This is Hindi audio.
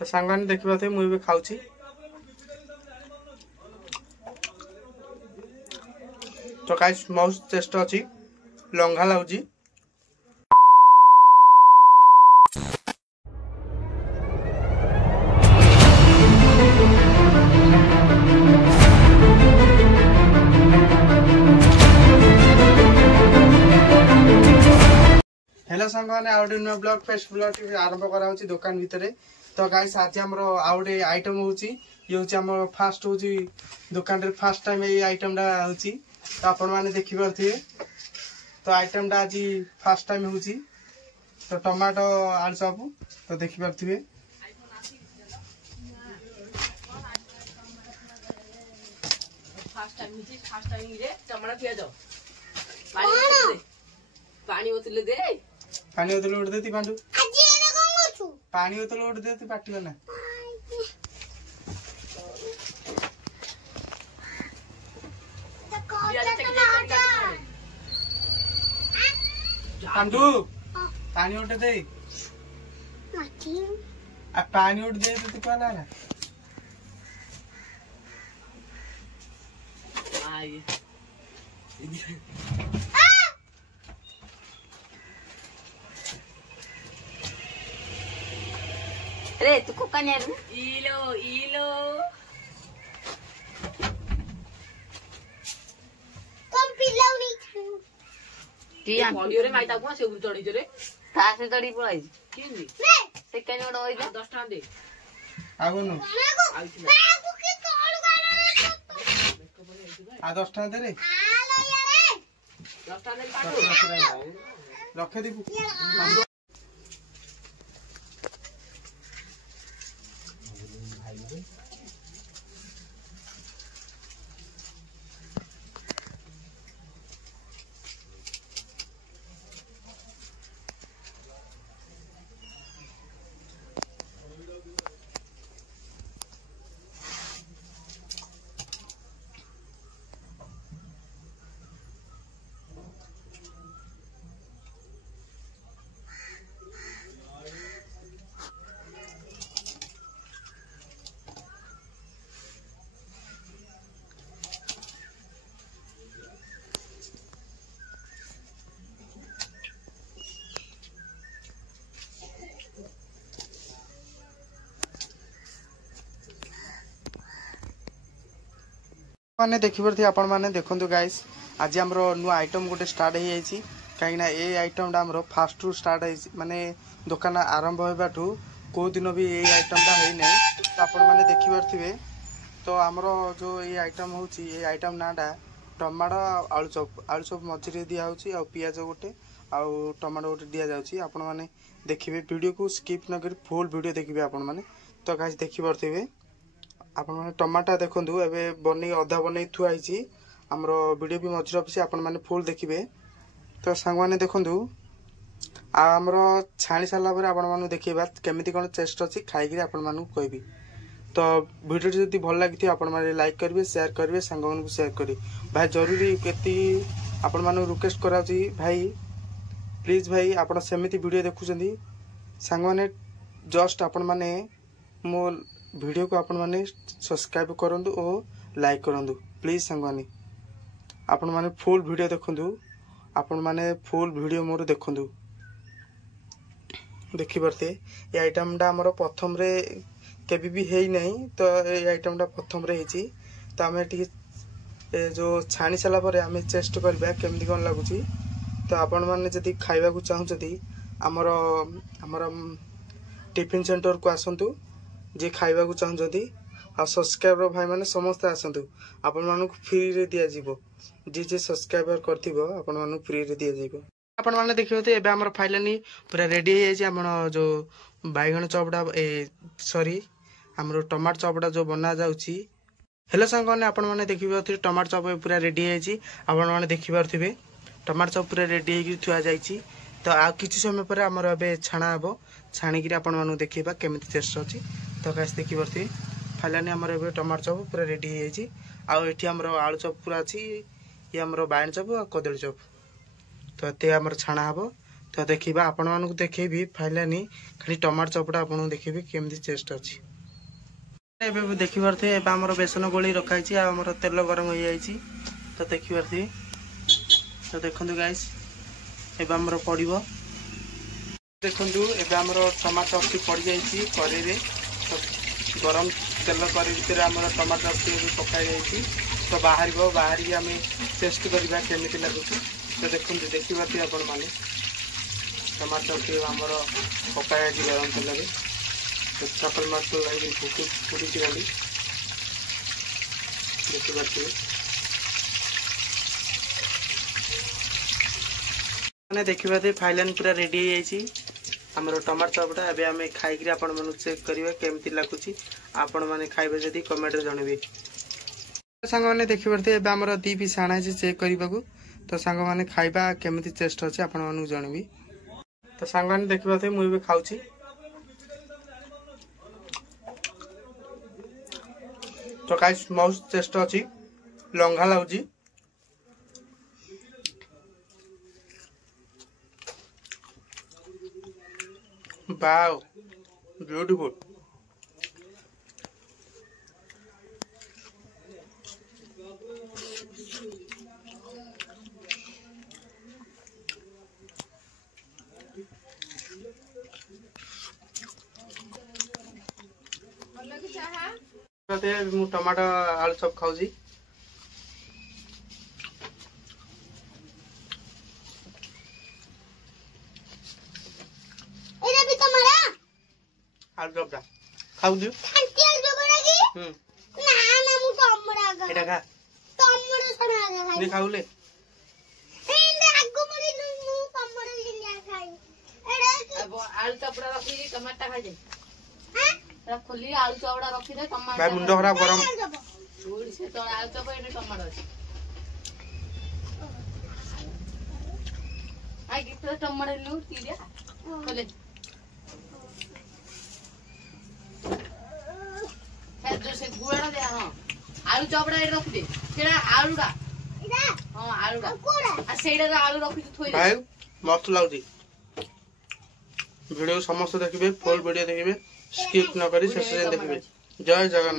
तो सांग मैंने देखी पाते मुझे खाऊँ तो गाइस बहुत टेस्ट अच्छी लंघा लगुच। हेलो सांग मैंने आउटे नुआ ब्लॉग फेस्ट ब्लॉग आरंभ करा दुकान भितर। तो गाइस आज आमर आउटे आइटम होची ये होची आम फास्ट होची दुकान रे फास्ट टाइम ये आइटम टा होची तो आपण माने देखि परथिए। तो आइटम टा आज फास्ट टाइम होची तो टमाटो आलू चॉप तो देखि परथिए। फास्ट टाइम रे टमाटो पियाज पानी बोतल दे पानी बोतल उठ देती पांडू पानी बोतल उठ देती पाटी ना पांडू पानी उठ दे पानी उठ दे तो क्या ला रे तू को कन्यारू इलो इलो कौन पिलाऊ नहीं टिया बॉडी रे माइता को से उड़ चढ़ी रे ता से चढ़ी पळाई किंदी से कने ओड होई 10 टका दे आगोनु बाबू के तोड़ गाना आ 10 टका दे रे आ लो यार 10 टका दे पाडू रखे दीपू माने देखि परथि आपण माने देखंतु गाइस आज हमरो न्यू आइटम गोटे स्टार्ट हे जाईची काई ना ए आइटम डा हमरो फास्ट टू स्टार्ट हे माने दुकान आरंभ होबाठू को दिन भी ए आइटम डा हे नै तो आपण माने देखि परथिबे। तो हमरो जो ए आइटम होची ए आइटम नाडा टमाटो आलू चॉप मझिरे दिया होची आ पियाज गोटे आ टमाटो गोटे दिया जाउची। आपण माने देखिबे वीडियो को स्किप न करी फुल वीडियो देखिबे आपण माने। तो गाइस देखि परथिबे आपण माने टमाटा देखंतु एबे बनै अधा बनै थुआइची हमरो वीडियो भी मझिर ऑफिस आपण माने फुल देखिबे। तो संग माने देखंतु आ हमरो छाणी साला पर आपण मानु देखिबा केमिति कोन टेस्ट अछि खाइ कि आपण मानु कहबी। तो वीडियो जदी भल लागिथि आपण माने लाइक करबे शेयर करबे संग मानु शेयर करी भाई जरूरी केति आपण मानु रिक्वेस्ट कराउची भाई प्लीज भाई आपण सेमिति वीडियो देखुचंदी संग माने जस्ट आपण माने मो वीडियो को आपण माने सब्सक्राइब करंदु और लाइक करंदु प्लीज संगवानी आपण माने फुल वीडियो देखंदु आपण माने फुल वीडियो मोर देखंदु देखि परते ए आइटम डा हमर प्रथम रे केबी भी हेई नहीं तो ए आइटम डा प्रथम रे हेची तो हमें ठीक जो छाणी साला पर हमें टेस्ट करबा केमदी कोन लागुची। तो आपण माने जदी खाइबा को चाहू जदी हमर हमर टिफिन सेंटर को आसंतु जे खाइबा को चाहू जदी आ सब्सक्राइबर भाई माने समस्त आसंतु आपण मानु फ्री रे दिया जीवो जे जे सब्सक्राइबर करथिबो आपण मानु फ्री रे दिया जीवो। आपण माने देखियो ते एबे हमर फाइनली पूरा रेडी हे जे हमर जो बैगन चॉपडा सॉरी हमर टमाटर चॉपडा जो बना जाउची। हेलो संगने आपण माने देखिबो ते टमाटर चॉप पूरा रेडी हे जी आपण माने देखि परथिबे टमाटर चॉप पूरा रेडी हे कि थुआ जाईची। तो आ किछि समय पर हमर एबे छाणा हबो छाणी कि आपण मानु देखिबा केमिति टेस्ट अछि। तो गाइस देखि परथि फाइनली हमर एबे टमाटर चॉप पूरा रेडी हे जी आ एठी हमर आलू चॉप पूरा अछि ये हमर बायन चॉप आ कदली चॉप तो एते हमर छाणा हबो तो देखा आपण मानक देखेबी फाइलानी खाली टमाटो चपटा आपन देखेबी केमती टेस्ट अछि। एबे देखि पारथे एबे हमर बेसन गोली रखाई छी आ हमर तेल गरम हो जाई छी तो देखि पारथे। तो देखंतु गाइस एबे हमर पड़िबो देखंतु एबे हमर टमाटो अक्ति पड़ जाई छी करी रे तो गरम तेल करी भीतर हमर टमाटो अक्ति पकाई जाई छी तो बाहरबो बाहरी हमें टेस्ट करबा केमिति लागुची। तो देखंतु देखि पारथे आपण माने टमाटो अक्ति हमर पकाई छी गरम तेल रे तो चपल मारतो लागी पूरी गाड़ी देखि पारथे मैंने देखा फाइलान पूरा रेडी हो जाइए आमर टमाटो चपटा एवं आम खाई आपण मन चेक करेंगे केमती लगुच आपण मैंने खाइबे जदि कमेंट जनइबे। सांग मैंने देखिए आमर 2 पीस आना चेक करने को तो सांग मैंने खाइबा केमती टेस्ट अच्छे आपण मानक जनइबी। तो सांग मैंने देखिए मुझे खाऊँ तो गाइस मस्त टेस्ट अच्छी लंघा लगुच वाओ ब्यूटीफुल। मु टमाटो आलू चप खाऊँ आलू चपटा खाऊ दियो खांती आलू चपड़ा की ना ना मु टमाटो खा एटा खा टमाटो सना खा नहीं खाऊ ले एंदे आगो पड़ी मु टमाटो लिया खाई एडा अब आलू चपड़ा रखी टमाटर खा जे हां रखली आलू चपड़ा रखी दे टमाटर भाई मुंडो खराब गरम छोड़ से तो आलू चपड़ा एने टमाटर अछि आई कितो टमाटर लू तीरे चले जो से गुड़ा दे हां आलू चपड़ा एडे रखी दे सेडा आलूडा इदा हां आलूडा कोड़ा आ सेडा आलू रखी थोई भाई मस्त लाउजी वीडियो समस्त देखिबे फुल वीडियो देखिबे स्किप न करी शेष देखिबे। जय जगन्नाथ।